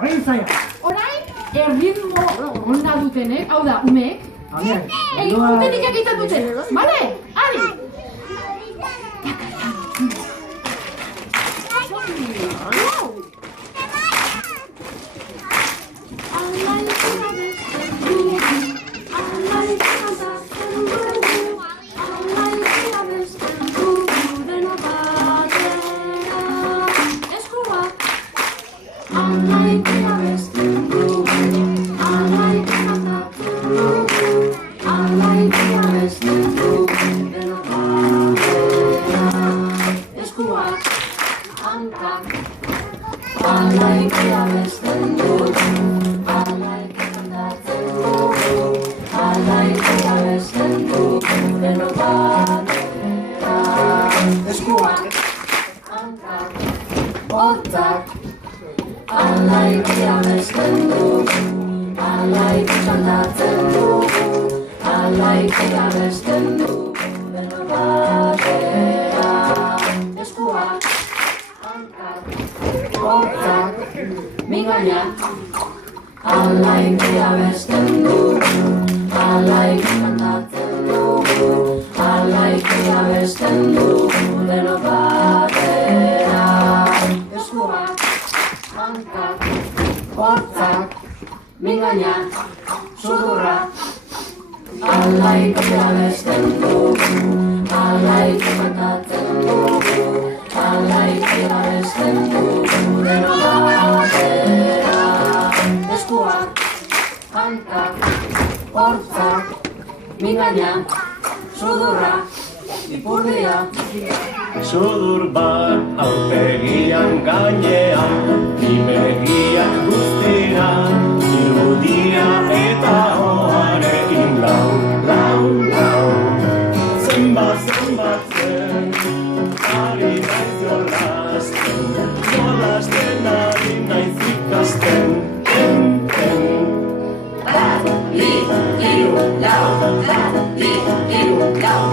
Orain zaila. Orain, erritmo onda dutenek, hau da, umeek. Urtetik egiten dute, bale? Adi! Sudur bat aurpegian gainean, bi begiak guztira, irudia eta oarekin lau. Zenbat zen, ari naiz jolasten ari naiz ikasten. Bat, bi, hiru, lau, bat, bi, hiru, lau.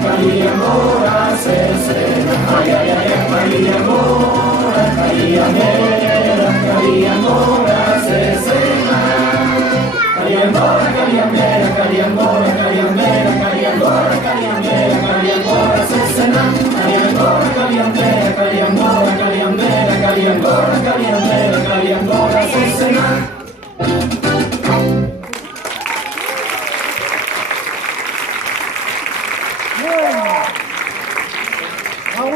Kalian mora zezena. Ai, ai, ai, kaliangora, kaliangera, kaliangora, zezena. Kaliangora, kaliangera, kaliangora, kaliangera, kaliangora, kaliangera, kaliangora, zezena. Kaliangora, kaliangera, kaliangera.